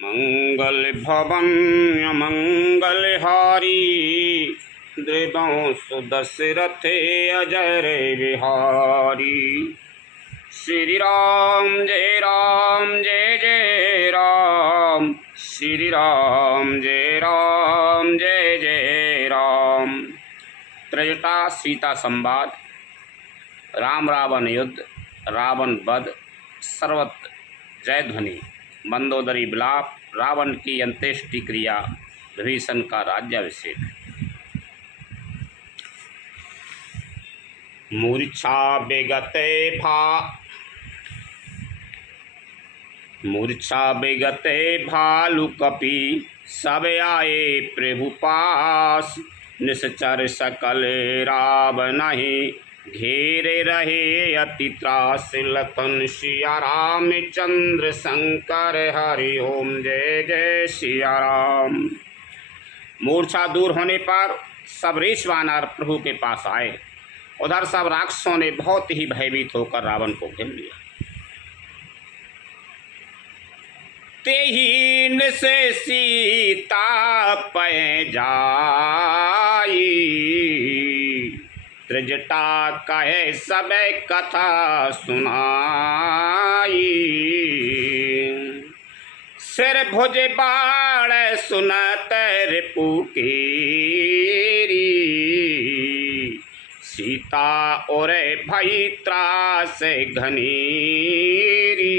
मंगल भवन मंगल हारी देवों सुदशरथ अजय बिहारी। श्री राम जय जय राम, श्री राम जय जय राम। त्रेता सीता संवाद। राम रावण युद्ध, रावण वध, सर्वत्र जय ध्वनि, मंदोदरी विलाप, रावण की अंत्येष्टि क्रिया, विभीषण का राज्याभिषेक। मूर्छा बेगते भालु कपि, सब आए प्रभु पास। निश्चर सकल रावणहि, घेरे रहे अति त्रास। लखन सिया रामचंद्र शंकर, हरि ओम जय जय सिया राम। मूर्छा दूर होने पर सब ऋषि वानर प्रभु के पास आए। उधर सब राक्षसों ने बहुत ही भयभीत होकर रावण को घेर लिया। तेहीन से सीता पै जाई, त्रिजटा कहे सब कथा सुनाई। सिर भुज बाण सुनत रिपु केरी, सीता और भई त्रास घनेरी।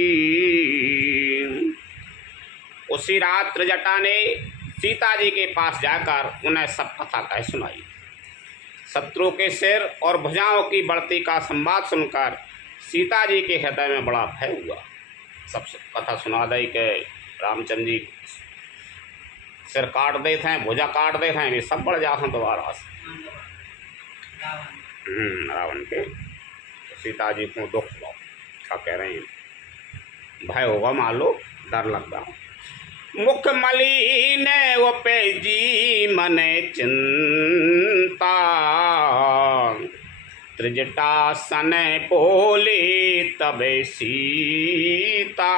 उसी रात त्रिजटा ने सीता जी के पास जाकर उन्हें सब कथा कह सुनाई। शत्रु के सिर और भुजाओं की बढ़ती का संवाद सुनकर सीता जी के हृदय में बड़ा भय हुआ। सब कथा सुना दे के रामचंद्र जी सिर काट देते हैं, भुजा काट देते हैं, ये सब बढ़ जाते हैं दोबारा से रावण के। सीता जी को दुख हुआ, क्या कह रहे हैं, भय होगा, मान लो डर लग रहा। मुख मलिन उपजी मन चिंता, त्रिजटा सन बोले तबे सीता।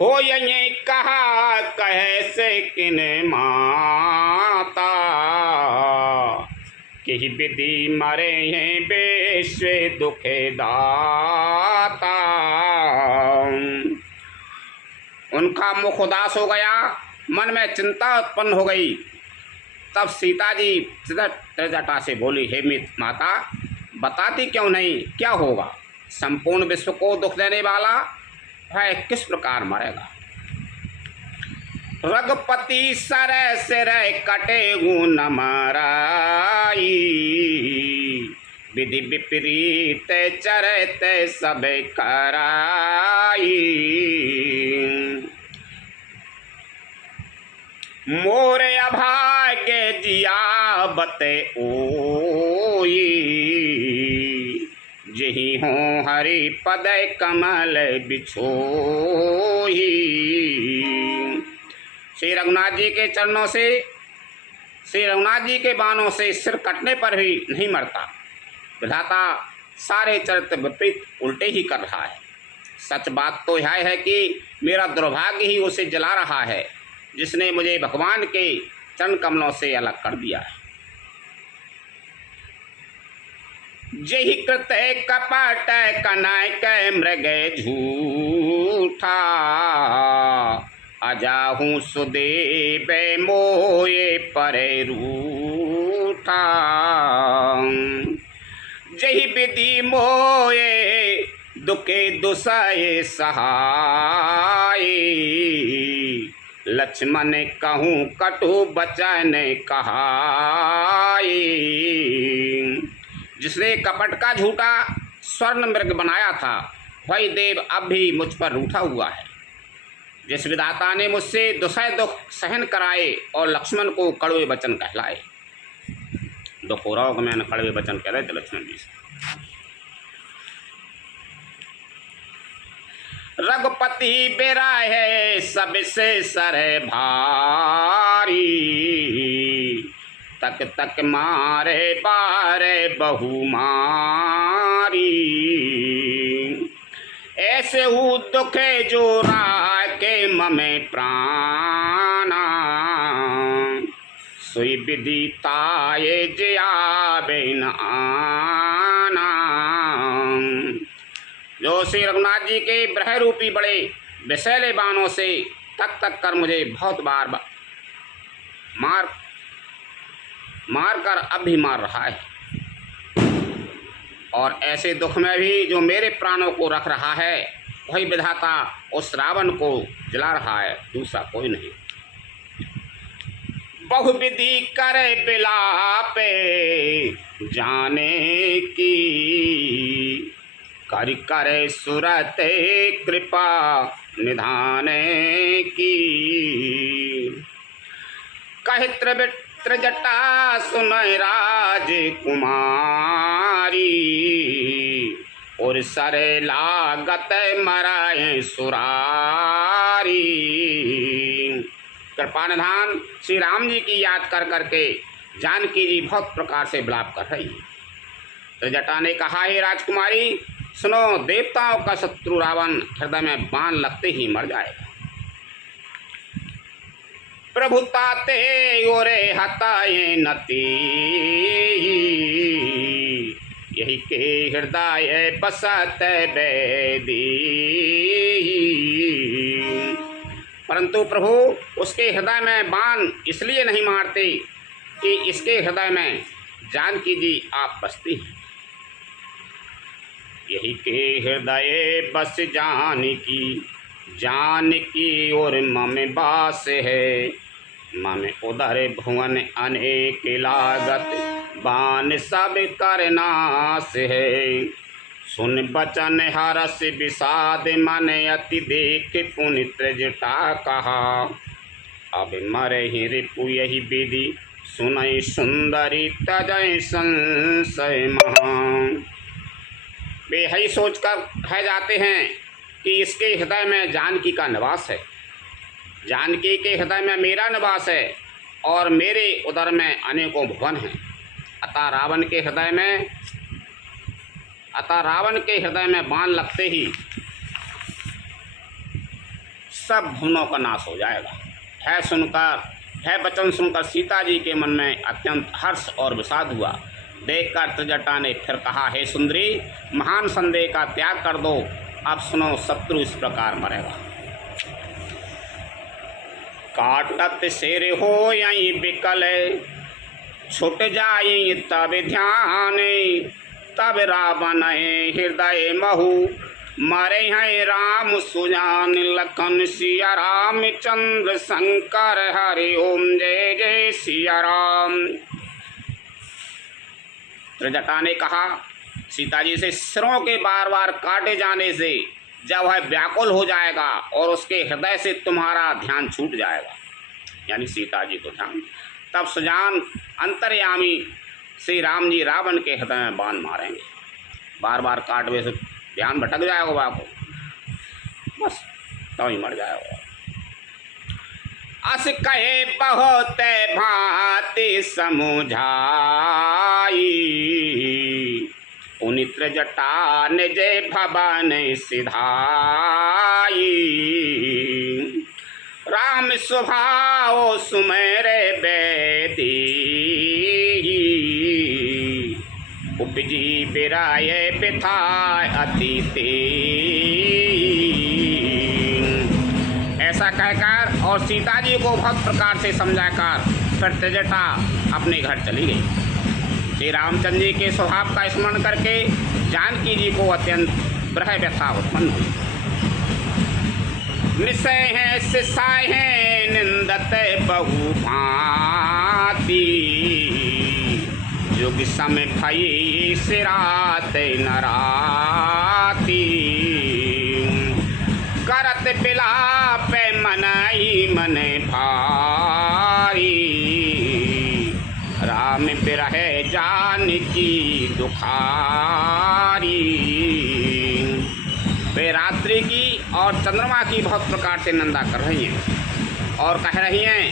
हो ये कहा कैसे किन माता, कि विधि मरे हैं बेश्व दुखे दाता। उनका मुख उदास हो गया, मन में चिंता उत्पन्न हो गई। तब सीता जी त्रिजटा से बोली, हे माता, बताती क्यों नहीं, क्या होगा? संपूर्ण विश्व को दुख देने वाला है किस प्रकार मरेगा? रघुपति सर सिर कटे न मराई, विधि विपरीत चरत सब कराई। मोर अभाग्य जियावत ओई, जही हों हरि पद कमल बिछोई। श्री रघुनाथ जी के चरणों से, श्री रघुनाथ जी के बाणों से सिर कटने पर भी नहीं मरता। विधाता सारे चरित्र विपरीत उल्टे ही कर रहा है। सच बात तो यह है कि मेरा दुर्भाग्य ही उसे जला रहा है, जिसने मुझे भगवान के चरण कमलों से अलग कर दिया है। जही कृत कपट कनक मृग झूठा, अजाहू सुदेव मोये परे रूठा। जही विधि मोये दुखे दुसये सहाय, लक्ष्मण कहूँ कटु बचन कहाई। जिसने कपट का झूठा स्वर्ण मृग बनाया था, वही देव अब भी मुझ पर रूठा हुआ है। जिस विधाता ने मुझसे दुसह दुख सहन कराए और लक्ष्मण को कड़वे वचन कहलाए। दुख हो रहा होगा, मैंने कड़वे वचन कह रहे थे लक्ष्मण जी से। रघुपति बिराहे सबसे सर भारी, तक तक मारे बारे बहु मारी। ऐसे हु दुखे जो राय ममे प्राणा सोई विदिताये जयाबे न आना। जो श्री रघुनाथ जी के ब्रह रूपी बड़े विषैले बाणों से तक तक कर मुझे बहुत बार मार कर अब भी मार रहा है, और ऐसे दुख में भी जो मेरे प्राणों को रख रहा है वही विधाता उस रावण को जला रहा है, दूसरा कोई नहीं। बहुविधि करे बिलापे जाने की कर करे सुरते कृपा निधाने की। कह त्रिजटा सुनय राजकुमारी और सरे लागत मराए सुरारी। कृपानिधान श्री राम जी की याद कर करके जानकी जी बहुत प्रकार से विलाप कर रही है। त्रिजटा ने कहा, हे राजकुमारी सुनो, देवताओं का शत्रु रावण हृदय में बाण लगते ही मर जाएगा। प्रभुताते ओरे हताए नती यही के हृदय बसत बेदी। परंतु प्रभु उसके हृदय में बाण इसलिए नहीं मारते कि इसके हृदय में जानकी जी आप बसती हैं। यही के हृदय बस जानकी और मम बास है। मम उधर भुवन अनेक लागत बान सब कर नाश है। सुन बचन हरस विषाद मन अति देख पुनि त्रिजटा कहा। अब मरे ही रिपु यही विधि सुनई सुंदरी तजय संशय महान। वे यही सोचकर रह जाते हैं कि इसके हृदय में जानकी का निवास है, जानकी के हृदय में मेरा निवास है और मेरे उदर में अनेकों भुवन हैं। अतः रावण के हृदय में बाण लगते ही सब भुवनों का नाश हो जाएगा। है वचन सुनकर सीता जी के मन में अत्यंत हर्ष और विषाद हुआ। देखकर त्रिजटा ने फिर कहा, हे सुंदरी, महान संदेह का त्याग कर दो। अब सुनो, शत्रु इस प्रकार मरेगा। काटत सिर हो यही बिकल छुट जाई तब ध्यान। तब रावण हृदय महु मरे हैं राम सुजान। लखन सिया राम चंद्र शंकर हरि ओम जय जय सिया राम। त्रिजटा ने कहा, सीता जी से सिरों के बार बार काटे जाने से जब वह व्याकुल हो जाएगा और उसके हृदय से तुम्हारा ध्यान छूट जाएगा, यानी सीता जी को ध्यान, तब सुजान अंतर्यामी श्री राम जी रावण के हृदय में बाण मारेंगे। बार बार काटने से ध्यान भटक जाएगा वह को, बस तो ही मर जाएगा। अस कहे बहुत भांति समझाई पुनि त्रिजटा ने जय भवन सिधाई। राम स्वभाव सुमेरे बेदी उपजी बिराय बिथाय अतिथि। ऐसा कहकर और सीता जी को बहुत प्रकार से समझाकर फिर त्रिजटा अपने घर चली गई। श्री रामचंद्र जी के स्वभाव का स्मरण करके जानकी जी को अत्यंत ब्रह व्यथा उत्पन्न हुई। निश्चय है शिषाय है निंदत बहु भांति। युग समय भई सिरात नराती। करत बिलाप मनई मन भारी। राम बिरह जानकी दुखारी। वे रात्रि की और चंद्रमा की बहुत प्रकार से निंदा कर रही हैं और कह रही हैं,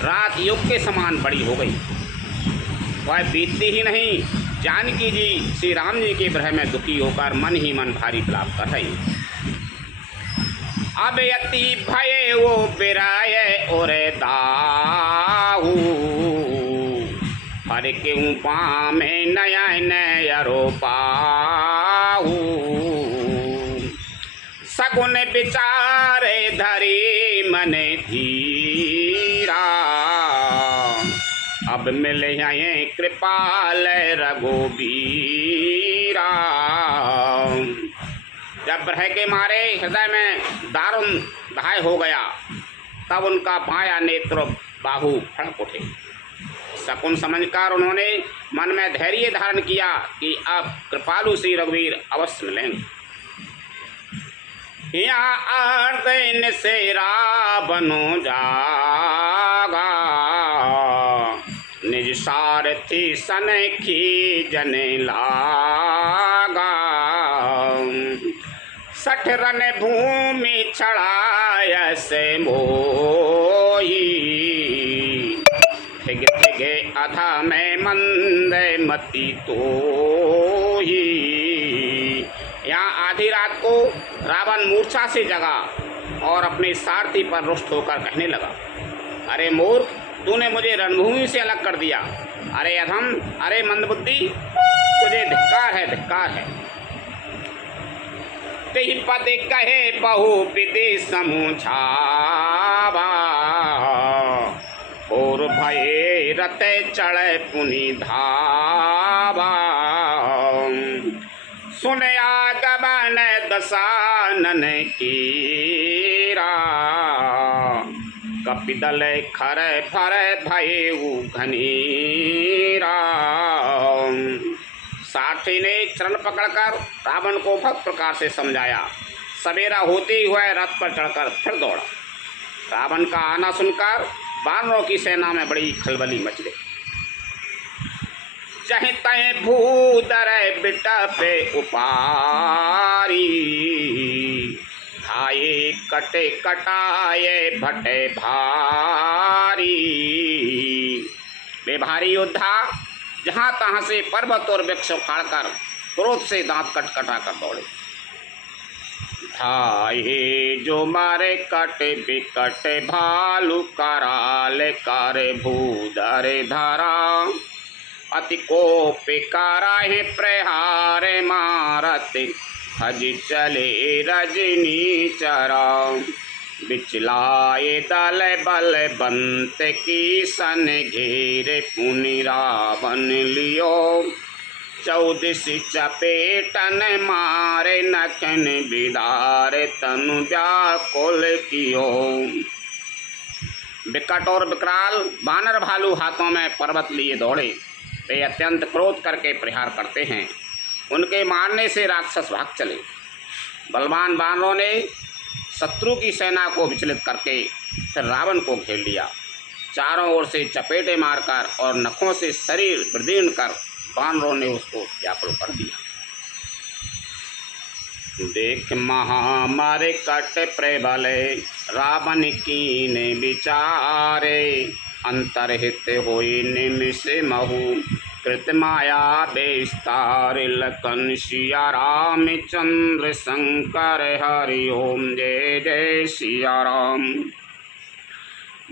रात युग के समान बड़ी हो गई, वह बीतती ही नहीं। जानकी जी श्री राम जी के ब्रह में दुखी होकर मन ही मन भारी विलाप कर रही हैं। अब यति भये वो पिराय और दाहू हर क्यों पामे नया नयरो पाहू सगुन विचारे धरी मन धीरा अब मिल हैं कृपाल रघुबीरा। जब भय के मारे हृदय में दारुण घाय हो गया तब उनका बायां नेत्र बाहु फड़क उठे। शकुन समझकर उन्होंने मन में धैर्य धारण किया कि अब कृपालु श्री रघुवीर अवश्य मिलेंगे। यहाँ अर्दन से रावणो जागा निज सारथी सन की जने लागा सठ रन भूमि छड़ाय से मोही थिग थिगे अधा में मंद मती तो ही। यहाँ आधी रात को रावण मूर्छा से जगा और अपने सारथी पर रुष्ट होकर कहने लगा, अरे मूर्ख, तूने मुझे रणभूमि से अलग कर दिया। अरे अधम, अरे मंदबुद्धि, तुझे धिक्कार है, धिक्कार है। तेहि पद कहे बहु विधि समझावा और भये रते चढ़े पुनि धावा सुन आगमन दसानन कीरा कपिदल खर फर भयउ घनीरा। सारथी ने चरण पकड़कर रावण को भक्त प्रकार से समझाया। सवेरा होते ही हुए रथ पर चढ़कर फिर दौड़ा। रावण का आना सुनकर वानरों की सेना में बड़ी खलबली मच गई। चाहे तय भूदर बिटा पे उपारी खाए कटे कटाए भटे भारी। वे भारी योद्धा जहाँ तहाँ से पर्वत और वृक्ष उखाड़कर क्रोध से दांत कटा कर दौड़े। धाये जो मारे कटे बिकट भालू कराल कर भूदर धारा अति कोप कराहे प्रहार मारत हज चले रजनी चरा बिचलाए दल बल बंत की सन घेरे पुनि रावण लियो चौदस चपेटन मारे नखन बिदार तनु व्याकुल कियो। विकट और विकराल बानर भालू हाथों में पर्वत लिए दौड़े। वे अत्यंत क्रोध करके प्रहार करते हैं। उनके मारने से राक्षस भाग चले। बलवान बानरों ने शत्रु की सेना को विचलित करके फिर रावण को घेर लिया। चारों ओर से चपेटे मारकर और नखों से शरीर विदीर्ण कर बानरों ने उसको व्याकुल कर दिया। देख महामारे कट प्रबल रावण कीने विचारे अंतरहित होई निमिष महु कृत माया बेस्तार लखन सिया राम चंद्र शंकर हरि ओम जय जय सिया राम।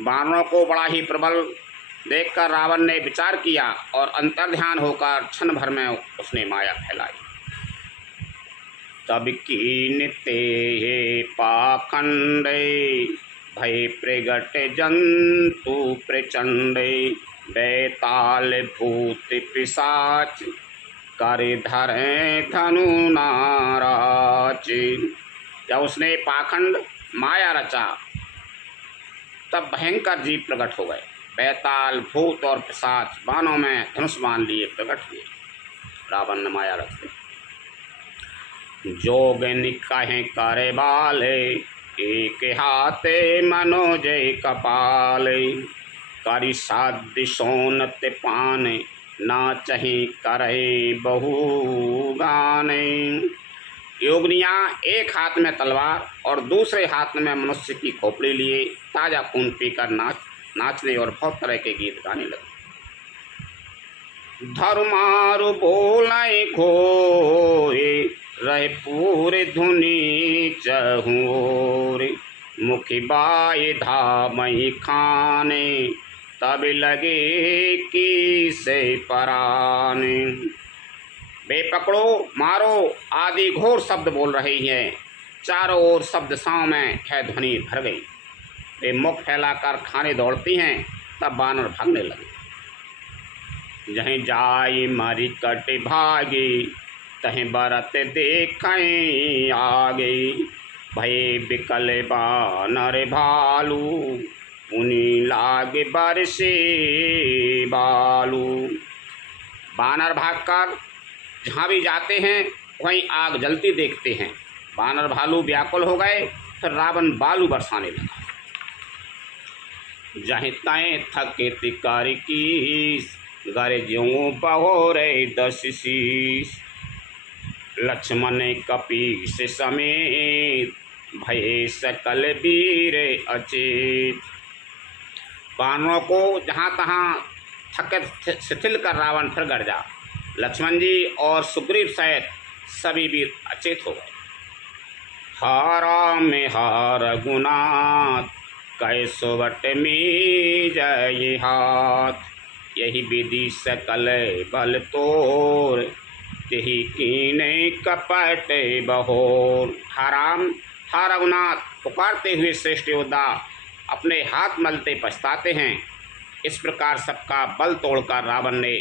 बानरों को बड़ा ही प्रबल देखकर रावण ने विचार किया और अंतर्ध्यान होकर क्षण भर में उसने माया फैलाई। तब कीन ते पाखंडे भय प्रगट जंतु प्रचंडे बैताल भूत पिशाच कर धरे धनु नाराज। जब उसने पाखंड माया रचा तब भयंकर जीव प्रकट हो गए। बैताल भूत और पिशाच बाणों में धनुष बाण लिए प्रकट हुए। रावण ने माया रच दी। जोग निकाहे करे बाले एक हाथे मनोजय कपाले करी साध्य सोनत पान ना चही करे बहु गाने। योगनियाँ एक हाथ में तलवार और दूसरे हाथ में मनुष्य की खोपड़ी लिए ताजा खून पीकर नाचने और बहुत तरह के गीत गाने लगे। धर्मारु बोलाए घोए रहे पूरे धुनी चहूँ ओर। मुखी बाई धामई खाने तब लगे कि से पराने। बे पकड़ो मारो आदि घोर शब्द बोल रही हैं। चारों ओर शब्द साँव में है ध्वनि भर गई। वे मुख फैलाकर खाने दौड़ती हैं। तब बानर भागने लगे। जहीं जाई मरी कट भागी तहीं बरत देखें आगे। भये बिकल बानर भालू उन्हीं लागे बरसे बालू। बानर भागकर जहाँ भी जाते हैं वहीं आग जलती देखते हैं। बानर भालू व्याकुल हो गए। फिर रावण बालू बरसाने लगा। जहीं तय थके तिकारी कीस गरे ज्यों बहोरे 10 शीस। लक्ष्मण कपीस समेत भये सकल वीर अचेत। बानरों को जहाँ तहाँ थके शिथिल कर रावण फिर गरजा। लक्ष्मण जी और सुग्रीव सहित सभी वीर अचेत हो गए। हारा में हार गुनात कैसोवट में जय हाथ। यही विधि सकल बल तोर तेहि कीने कपट बहोर। हाराम हा रघुनाथ पुकारते हुए श्रेष्ठ योद्धा अपने हाथ मलते पछताते हैं। इस प्रकार सबका बल तोड़कर रावण ने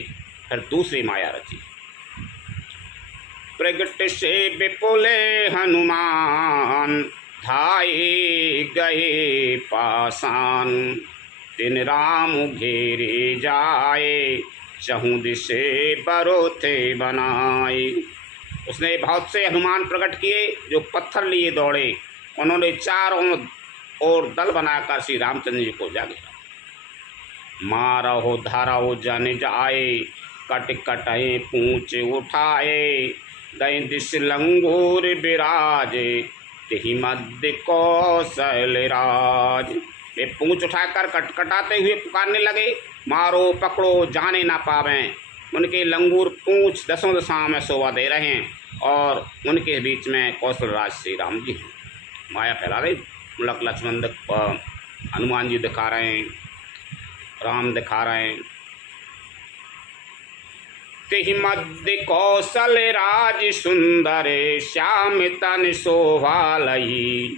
फिर दूसरी माया रची। प्रगट से विपुले हनुमान धाये गए पासान। तिन राम घेरे जाए चहु दिशे बरोथे बनाए। उसने बहुत से हनुमान प्रकट किए जो पत्थर लिए दौड़े। उन्होंने चारों ओर दल बनाकर श्री रामचंद्र जी को जा घेरा। मारहो धारहो जन जाए कट कटए पूंछ उठाए। दई दिश लंगूर विराजे तेहि मध्य कौशल राज। वे पूंछ उठाकर कटकटाते हुए पुकारने लगे, मारो पकड़ो जाने ना पावें। उनके लंगूर पूंछ दसों दिशाओं में शोभा दे रहे हैं और उनके बीच में कौशल राज श्री राम जी हैं। माया फैला रहे। लक्ष्मण हनुमान जी दिखा रहे हैं, राम दिखा रहे हैं। तेहि मध्य कौशल राज सुंदर श्याम तन शोभा लई।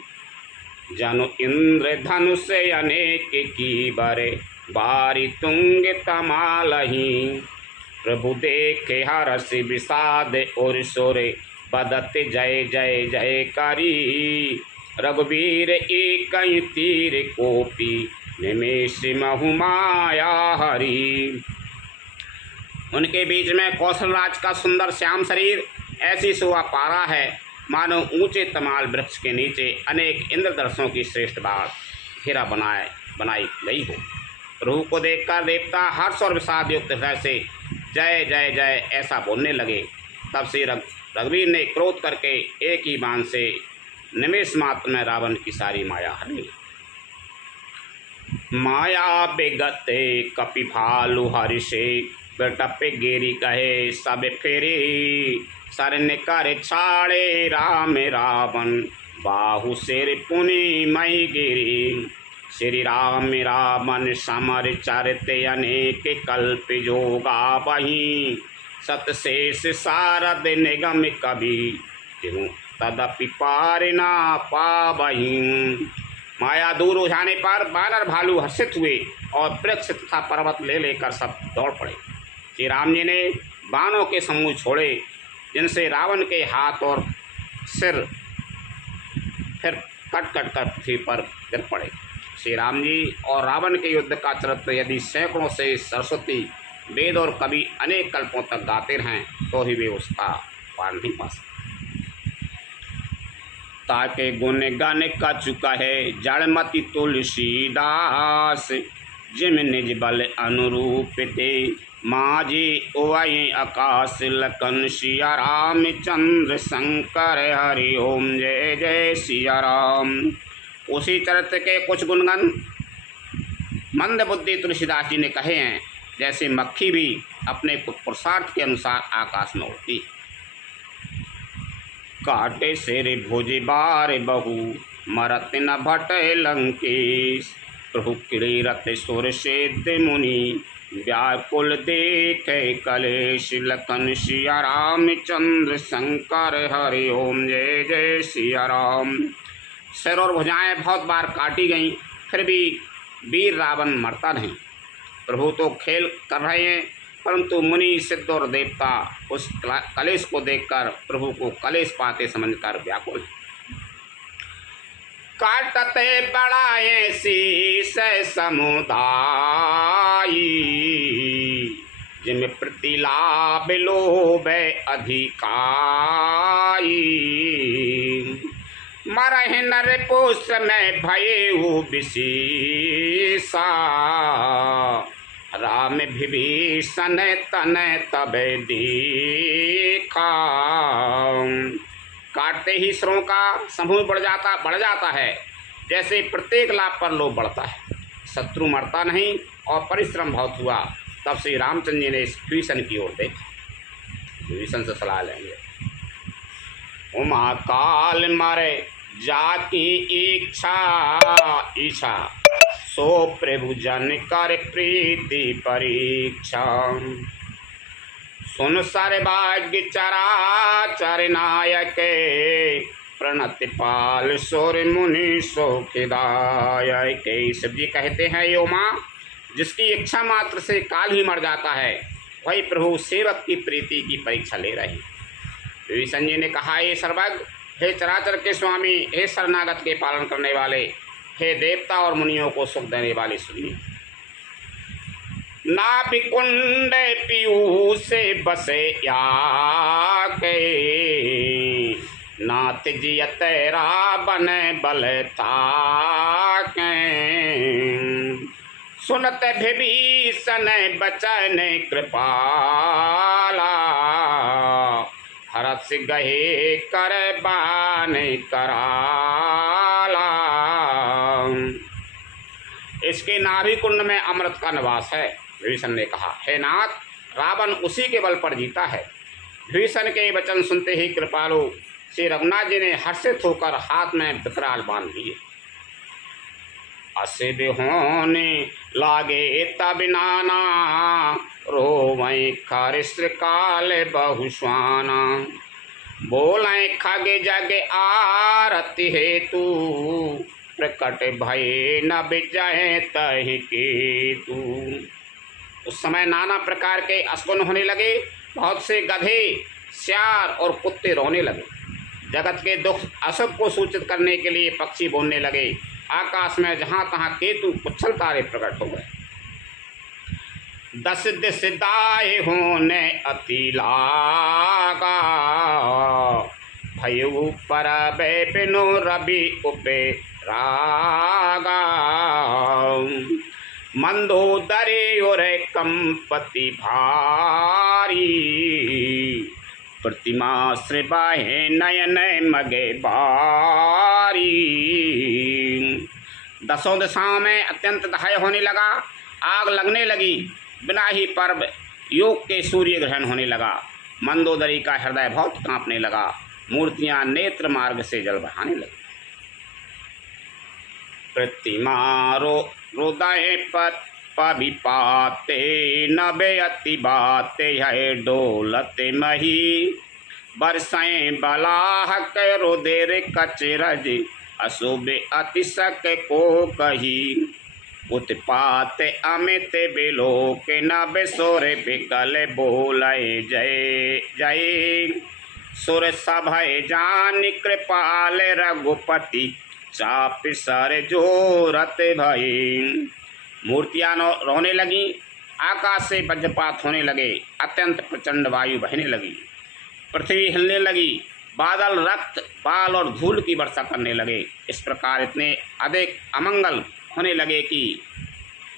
जनु इंद्र धनुष अनेक की बरे बारी तुंग तमालही। प्रभु देखे हरस विषाद और सोरे बदत जय जय जय करी। रघुवीर एक तीर कोपी निमेष महु माया हरी। उनके बीच में कौशलराज का सुंदर श्याम शरीर ऐसी शोभा पा रहा है मानो ऊंचे तमाल वृक्ष के नीचे अनेक इंद्रधनुषों की श्रेष्ठ बात घेरा बनाई गई हो। प्रभु को देखकर देवता हर्ष और विषाद युक्त हृदय से जय जय जय ऐसा बोलने लगे। तब से रघुवीर ने क्रोध करके एक ही बाण से निमेष मात्र में रावण की सारी माया हर ली। माया बेगते कपि भालु हर्षे बेटपे गेरी कहे सब फेरी। सरन कर छाड़े राम रावण बाहु सिर पुनि मई गिरी। श्री राम रावण समर चरते अनेक कल्प जोगा बही। सतशेष सारद निगम कवि त्यों तदपि पार ना पावहीं। माया दूर हो जाने पर बानर भालू हर्षित हुए और वृक्ष तथा पर्वत ले लेकर सब दौड़ पड़े। श्री राम जी ने बाणों के समूह छोड़े जिनसे रावण के हाथ और सिर फिर कट कट कर पृथ्वी पर गिर पड़े। श्री राम जी और रावण के युद्ध का चरित्र यदि सैकड़ों से सरस्वती वेद और कवि अनेक कल्पों तक गाते रहें तो ही वे उसका पार नहीं पा सकते। ताके गुण गण का चुका है जड़मति तुलसीदास। जिम निज बल अनुरूप ते माझे उवय आकाश लखन सिया राम चंद्र शंकर हरि ओम जय जय सिया राम। उसी चरित्र के कुछ गुणगन मंद बुद्धि तुलसीदास जी ने कहे हैं। जैसे मक्खी भी अपने पुरुषार्थ के अनुसार आकाश में उड़ती है। काटे सिर भुज बार बहु मरत न भट लंकेश। प्रभु किरीरत सुर सिद्ध मुनि व्याकुल देखे कलेश। लखन सिया राम चंद्र शंकर हरि ओम जय जय सिया राम। सिर और भुजाएं बहुत बार काटी गईं, फिर भी वीर रावण मरता नहीं। प्रभु तो खेल कर रहे हैं, परंतु मुनि सिद्ध और देवता उस कलेश को देखकर प्रभु को कलेश पाते समझकर व्याकुल। काटते बढ़ाए शीस समुदायी जिम प्रतिलाभ लोभ अधिकारी। मरहि नर पुष में भयउ विशेषा राम विभीषण तन तब देखा। काटते ही सिरों का समूह बढ़ जाता है, जैसे प्रत्येक लाभ पर लोभ बढ़ता है। शत्रु मरता नहीं और परिश्रम बहुत हुआ। तब श्री रामचंद्र जी ने विभीषण की ओर देखा। विभीषण से सलाह लेंगे। उमा काल मरे जाकी इच्छा सो प्रभु जन कर प्रीति परीक्षा। सुन सर्वज्ञ चराचर नायक प्रणति पाल सुर मुनि सौखदायक। शिव जी कहते हैं, यो माँ जिसकी इच्छा मात्र से काल ही मर जाता है, वही प्रभु सेवक की प्रीति की परीक्षा ले रहे हैं। विभीषण जी ने कहा, ये सर्वज्ञ, हे चराचर के स्वामी, हे शरणागत के पालन करने वाले, हे देवता और मुनियों को सुख देने वाले, सुनिए। नाभिकुंड पीयूष से बसे आके नाथ जियत रावण बल ताके। सुनत विभीषण बचन कृपाला हरस गहे कर बान कराला। इसके नाभि कुंड में अमृत का निवास है। विभीषण ने कहा, हे नाथ, रावण उसी के बल पर जीता है। विभीषण के वचन सुनते ही कृपालु श्री रघुनाथ जी ने हर्षित होकर हाथ में विकराल बांध लिए। असिध होने लागे तब नाना रोवै खरिश्र काल बहुश्वाना। बोलें खग जग आरती हेतु प्रकट भय न विजय तहि केतु। उस समय नाना प्रकार के अस्कुन होने लगे। बहुत से गधे, श्यार और कुत्ते रोने लगे। जगत के दुख अशुभ को सूचित करने के लिए पक्षी बोलने लगे। आकाश में जहाँ तहाँ केतु पुच्छल तारे प्रकट हो गए। दस दिश दाए होने अति लागा भयउ पर बिनु रवि उपे रागा। मंदोदरी और कंपति भारी प्रतिमा श्री बाहे नयन मगे बारी। दसों दिशाओं में अत्यंत दाह्य होने लगा। आग लगने लगी। बिना ही पर्व योग के सूर्य ग्रहण होने लगा। मंदोदरी का हृदय बहुत कांपने लगा। मूर्तियां नेत्र मार्ग से जल बहाने लगी। प्रतिमा हृदय पविपाते नबे अति बाते है डोलते मही। बरसाएं बलाहक रुदेर कचरज अशुभ अतिशक को कही। उत्पात अमित बिलोक नभ सुर बिकल बोलय जय जय। सुर सभय जान कृपाल रघुपति चाप सर जोरत भई। मूर्तियां रोने लगी। आकाश से वज्रपात होने लगे। अत्यंत प्रचंड वायु बहने लगी। पृथ्वी हिलने लगी। बादल रक्त, बाल और धूल की वर्षा करने लगे। इस प्रकार इतने अधिक अमंगल होने लगे कि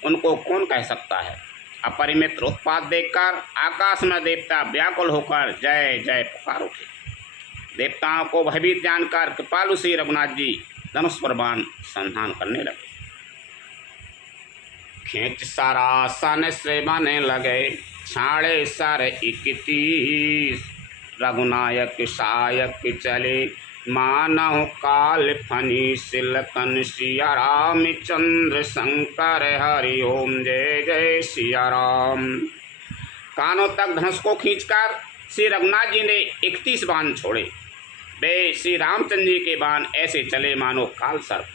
उनको कौन कह सकता है। अपरिमित उत्पात देखकर आकाश में देवता व्याकुल होकर जय जय पुकार उठे। देवताओं को भयभीत जानकर कृपालु श्री रघुनाथ जी धनुष पर बाण संधान करने लगे। खींच सरासन से बने लगे छाड़े सर 31। रघुनायक सायक चले, मानव काल फनी सिलकन, सिया रामचंद्र शंकर हरि ओम, जय जय सिया राम। कानों तक धनुष को खींचकर श्री रघुनाथ जी ने 31 बाण छोड़े। वे श्री रामचंद्र जी के बाण ऐसे चले मानो काल सर्प।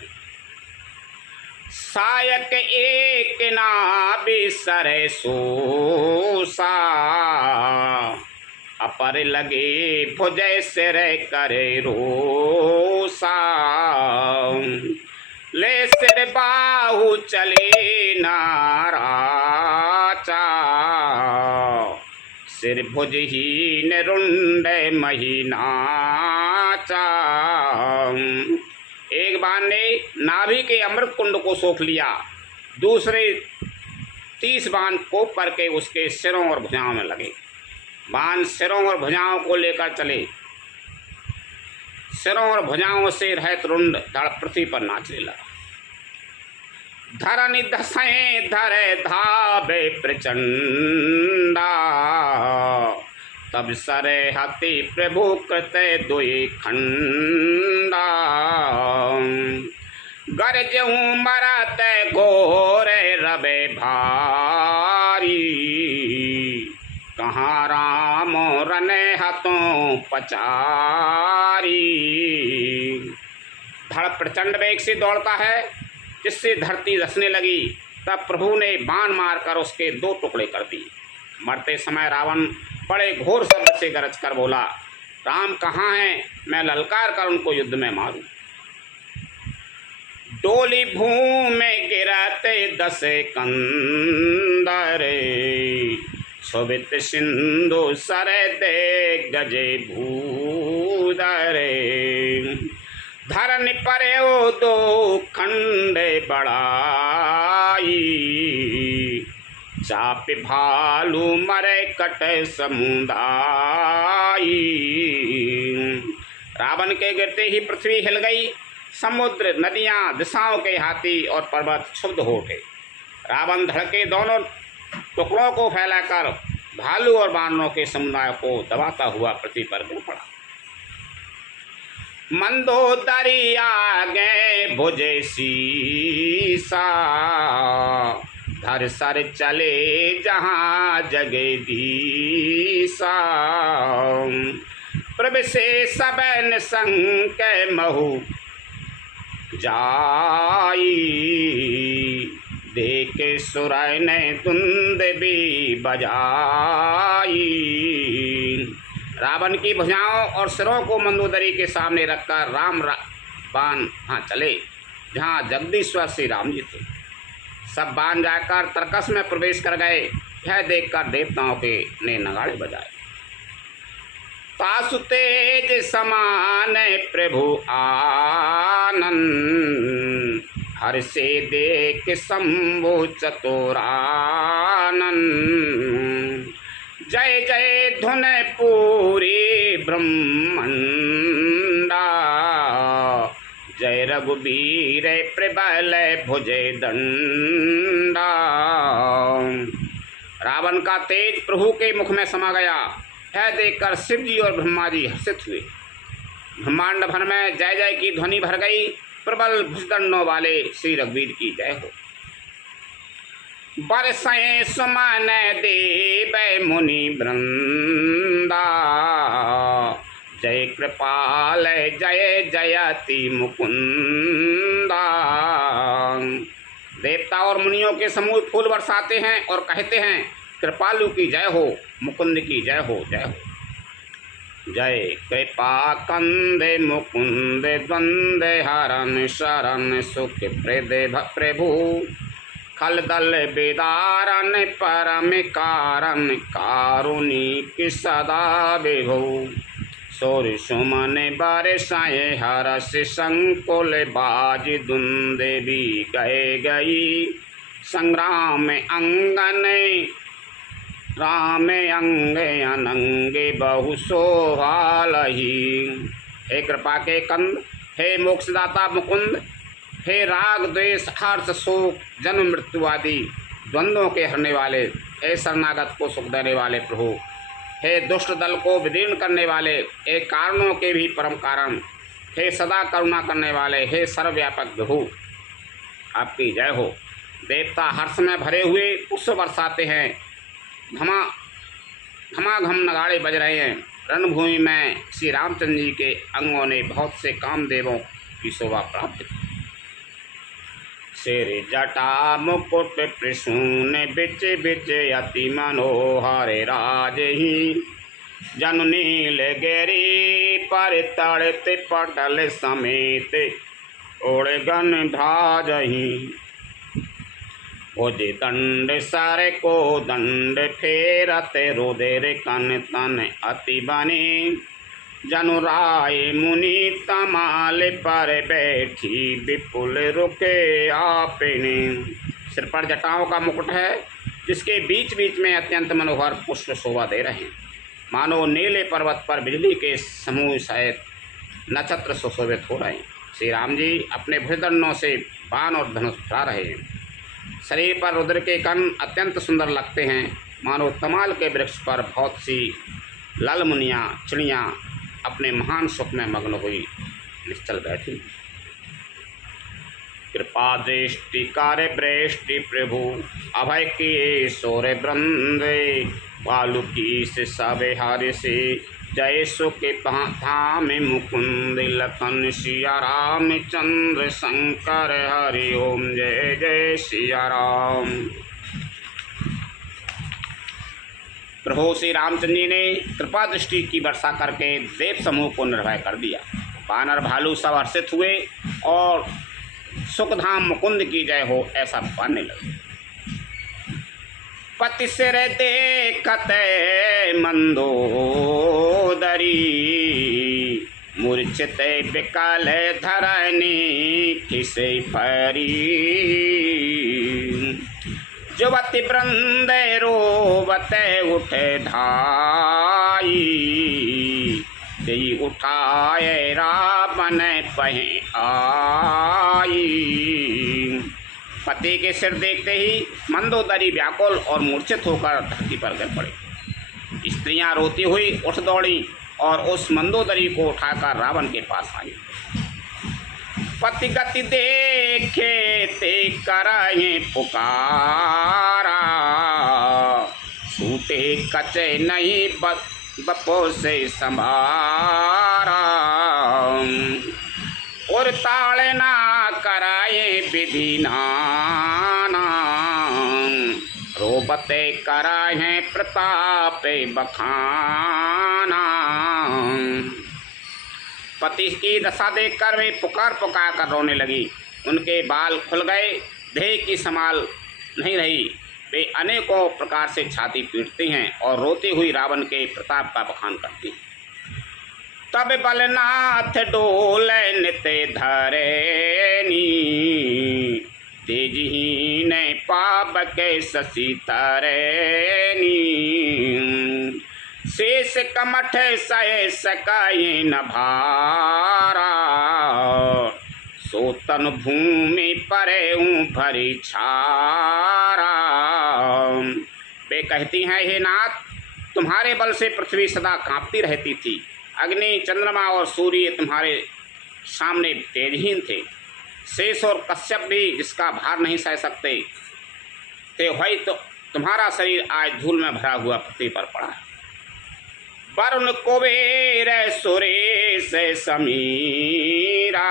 सायक एक ना बिसरे सोसा, अपर लगे भुजय सिर करे रोसा, ले सिर बाहु चले नाराचा, सिर भुज ही रुंड महीनाचा। एक बाण ने नाभि के अमृत कुंड को सोख लिया, दूसरे 30 बाण कोप करके उसके सिरों और भुजाओं में लगे। बाण सिरों और भुजाओं को लेकर चले, सिरों और भुजाओं से रहित रुंड धड़ पृथ्वी पर नाचने लगा। धरनि धसै धरे धाबे प्रचंडा, तब सरे हति प्रभु कृते दुई खंडा, गरजहु मरत घोरे रबे भारी, कहाँ राम रने हतों पचारी। धड़ प्रचंड वेग से दौड़ता है, जिससे धरती धसने लगी। तब प्रभु ने बाण मारकर उसके 2 टुकड़े कर दिए। मरते समय रावण बड़े घोर शब्द से गरज कर बोला, राम कहाँ हैं, मैं ललकार कर उनको युद्ध में मारूं। डोली भूमि गिरते 10 कंदरे, शोभित सिंधु सरे दे गजे भूदरे, धरन परे 2 खंडे बढ़ाई, चाप भालू मरे कटे समुदाई। रावण के गिरते ही पृथ्वी हिल गई, समुद्र नदियां दिशाओं के हाथी और पर्वत क्षुब्ध हो उठे। रावण धड़के दोनों टुकड़ों को फैलाकर भालू और बानरों के समुदाय को दबाता हुआ पृथ्वी पर गिर पड़ा। मंदोदरी आगे भुजे सीसा, धर सर चले जहाँ जगदीसा, प्रभ से सबन संग महु जाई, देख सुरय ने धुंद भी बजाई। रावण की भुजाओं और सिरों को मंदोदरी के सामने रखकर राम बाण वहाँ चले जहाँ जगदीश्वर श्री राम जी थे। सब बाण जाकर तरकस में प्रवेश कर गए। यह देखकर देवताओं के ने नगाड़े बजाए। तासु तेज समान प्रभु आनंद, हर से देख शंभु चतुरानंद, जय जय धुन पूरी ब्रह्मंडा, जय रघुबीर प्रबल भुजे दंडा। रावण का तेज प्रभु के मुख में समा गया। यह देखकर शिव जी और ब्रह्मा जी हर्षित हुए। ब्रह्मांड भर में जय जय की ध्वनि भर गई। प्रबल भुजदंडों वाले श्री रघुवीर की जय हो। बरसें सुमन देव मुनि वृंदा, जय कृपाल जय जयति मुकुंदा। देवता और मुनियों के समूह फूल बरसाते हैं और कहते हैं, कृपालु की जय हो, मुकुंद की जय हो, जय हो। जय कृपा कंदे मुकुंद द्वंद हरन शरण सुख प्रद प्रभु, खल दल बेदारन परम कारण कारुणिक सदा विभु। सोर सुमन बरसाए हरस संकुल बाज दुंदेवी गए गई। संग्राम अंगन राम अंग अनंगे बहु शोभालही। हे कृपा के कंद, हे मोक्षदाता मुकुंद, हे राग द्वेष हर्ष शोक जन्म मृत्यु आदि द्वंद्वों के हरने वाले, हे शरणागत को सुख देने वाले प्रभु, हे दुष्ट दल को विदीर्ण करने वाले, हे कारणों के भी परम कारण, हे सदा करुणा करने वाले, हे सर्वव्यापक विभु, आपकी जय हो। देवता हर्ष में भरे हुए पुष्प बरसाते हैं, घमाघम नगाड़े बज रहे हैं। रणभूमि में श्री रामचंद्र जी के अंगों ने बहुत से कामदेवों की शोभा प्राप्त की। सिर जटा मुकुट प्रसून बिच बिच अति मनोहर राजही, जनु नील गिरी पर तड़त पटल समेत ओड़गन ध्वजही। उज दंड सर को दंड फेरत रुधिर कन तन अति बने, जनु राय मुनि तमाल पर बैठी विपुल रुके आपने। सिर पर जटाओं का मुकुट है, जिसके बीच बीच में अत्यंत मनोहर पुष्प शोभा दे रहे हैं, मानो नीले पर्वत पर बिजली के समूह सहित नक्षत्र सुशोभित हो रहे हैं। श्री राम जी अपने भुजदंडों से बाण और धनुष उठा रहे हैं। शरीर पर रुद्र के कण अत्यंत सुंदर लगते हैं, मानो तमाल के वृक्ष पर बहुत सी लाल मुनियाँ चिड़ियाँ अपने महान सुख में मग्न हुई निश्चल बैठी। कृपा दृष्टि कार्य बृष्टि प्रभु, अभय किए सोर वृंदे, बालुकी से सब हार से, जय सुख धाम मुकुंद लखन सिया राम चंद्र शंकर हरि ओम जय जय सिया राम। प्रभु श्री रामचंद्र जी ने कृपा दृष्टि की वर्षा करके देव समूह को निर्भय कर दिया। वानर भालू सब हर्षित हुए और सुखधाम मुकुंद की जय हो ऐसा पाने लगे। पति सिर देखत मंदोदरी, मूर्छित विकल धरनी खिसे परी, जुवति वृंद रोवत उठ धाई, जई उठाए रावण पहे आई। पति के सिर देखते ही मंदोदरी व्याकुल और मूर्छित होकर धरती पर गिर पड़ी। स्त्रियां रोती हुई उठ दौड़ी और उस मंदोदरी को उठाकर रावण के पास आई। पति गति देखे ते कराए पुकारा, सूते कचे नहीं बपो से संभारा, और ताड़ ना कराए विधि नाना, रोबते कराए प्रताप बखाना। पति की दशा देखकर वे पुकार पुकार कर रोने लगी। उनके बाल खुल गए, देह की संभाल नहीं रही। वे अनेकों प्रकार से छाती पीटती हैं और रोती हुई रावण के प्रताप का बखान करती हैं। तब बलनाथ डोल नित धरेनी, तेजहीन पाप के शशि तरेनी, शेष कमठ सह सकाये न भारा, सोतन भूमि परे भरी छारा। वे कहती हैं, हे नाथ, तुम्हारे बल से पृथ्वी सदा कांपती रहती थी। अग्नि, चंद्रमा और सूर्य तुम्हारे सामने तेजहीन थे। शेष और कश्यप भी जिसका भार नहीं सह सकते थे, वही तो तुम्हारा शरीर आज धूल में भरा हुआ पृथ्वी पर पड़ा है। वरुण कुबेर सुरेश समीरा,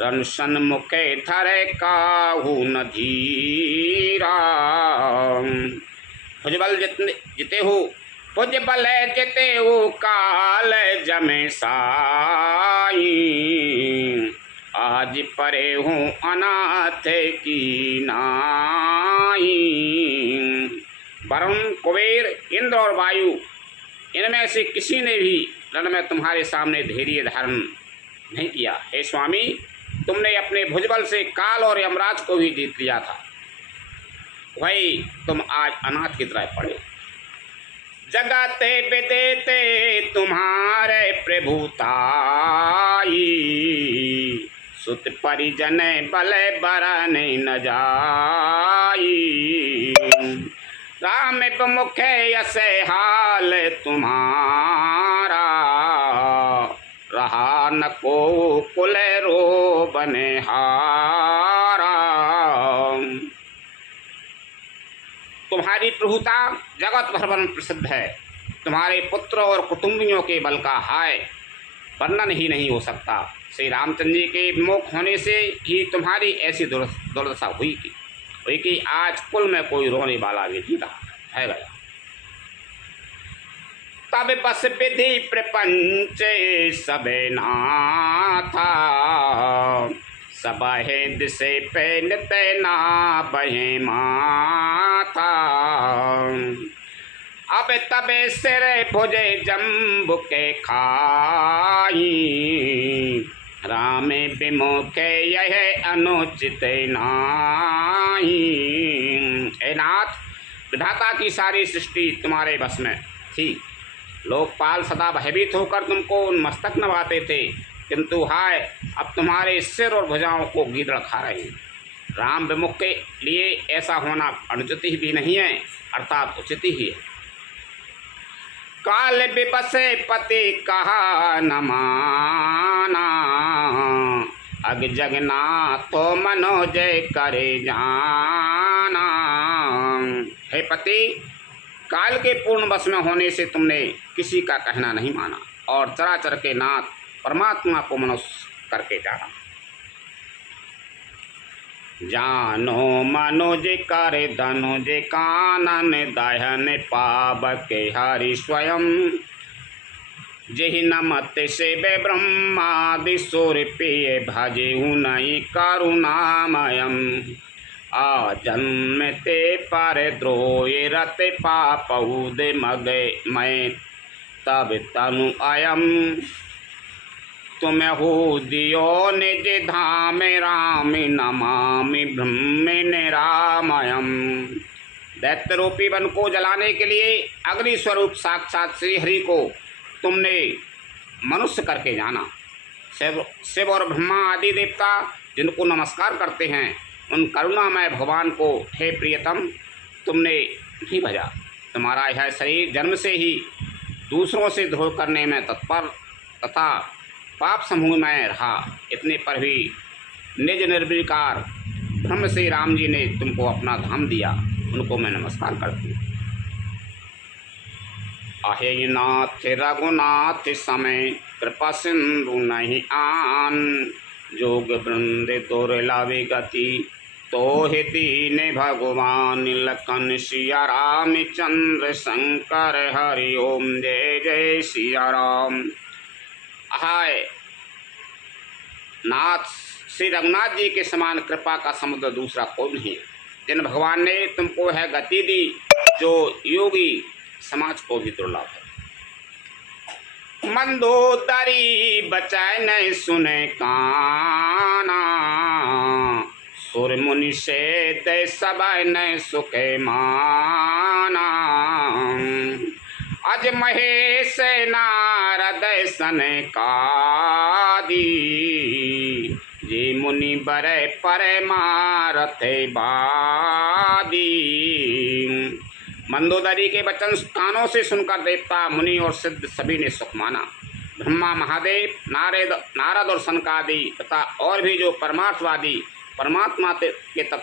रणसन मुखे धरे काहू न धीरा। भुजबल जिते हो, भुजबल जिते हो, काल जमे साई, आज परे हूँ अनाथ की नाई। वरुण, कुबेर, इंद्र और वायु, इनमें से किसी ने भी रण में तुम्हारे सामने धैर्य धारण नहीं किया। हे स्वामी, तुमने अपने भुजबल से काल और यमराज को भी जीत लिया था, वही तुम आज अनाथ की तरह पड़े। जगते विदेते तुम्हारे प्रभुताई, सुत परिजन बल बरन न जाई। राम विमुख ऐसे हाल तुम्हारा, रहा न को कुल रो बनिहारा। तुम्हारी प्रभुता जगत भर में प्रसिद्ध है। तुम्हारे पुत्र और कुटुंबियों के बल का हाय वर्णन ही नहीं हो सकता। श्री रामचंद्र जी के विमुख होने से ही तुम्हारी ऐसी दुर्दशा हुई कि आज कुल में कोई रोने वाला भी नहीं रहा है गया। तब बस विधि प्रपंच सबे नाथा, सबहे दिसे पैनत ना बहे माथा। अब तबे सिर भुजे जम्बु के खाई, राम विमुख यह अनुचित नाई। हे नाथ, विधाता की सारी सृष्टि तुम्हारे बस में थी। लोकपाल सदा भयभीत होकर तुमको मस्तक नवाते थे, किंतु हाय अब तुम्हारे सिर और भुजाओं को गीदड़ खा रहे हैं। राम विमुख के लिए ऐसा होना अनुचित ही भी नहीं है, अर्थात उचित ही है। काल विपसे पति कहा न माना, अग जगना तो मनोज करे जाना। हे पति, काल के पूर्ण वश में होने से तुमने किसी का कहना नहीं माना और चराचर के नाथ परमात्मा को मनुष्य करके जाना। जानो मनोज कर धनुज कानन, दहन पावक हरि स्वयं। जेहि नमत से बे ब्रह्मादि सुर प्रिय भजे नहीं करुणामयम। आ जन्मते पर द्रोय रत पापउद मग मैं, तब तनु अयम। तुम हो दियो निज धाम राम, नमामि ब्रह्म निरामयम। दैत्य रूपी वन को जलाने के लिए अग्नि स्वरूप साक्षात श्री हरि को तुमने मनुष्य करके जाना। शिव और ब्रह्मा आदि देवता जिनको नमस्कार करते हैं, उन करुणामय भगवान को हे प्रियतम तुमने नहीं भजा। तुम्हारा यह शरीर जन्म से ही दूसरों से द्रोह करने में तत्पर तथा पाप समूह में रहा। इतने पर भी निज निर्विकार ब्रह्म से राम जी ने तुमको अपना धाम दिया, उनको मैं नमस्कार करती हूँ। आहे नाथ रघुनाथ समय, कृपा सिंधु नहीं आन। जोग वृंद दुर्लभ गति, तो हे दीन भगवान। लखन सिया राम चंद्र शंकर, हरि ओम जय जय सिया राम। हाय नाथ, श्री रघुनाथ जी के समान कृपा का समुद्र दूसरा कोई नहीं। जिन भगवान ने तुमको है गति दी जो योगी समाज को भी दुर्लभ है। मंदोदरी बचाए नहीं सुने काना, सुर मुनि से दे सबय न सुखे माना। अज महेश नारद सन कादी, जी मुनि बरे परे मारथे बादी। मंदोदरी के वचन कानों से सुनकर देवता मुनि और सिद्ध सभी ने सुख माना। ब्रह्मा महादेव नारद और सनकादि तथा और भी जो परमार्थवादी परमात्मा के तत्व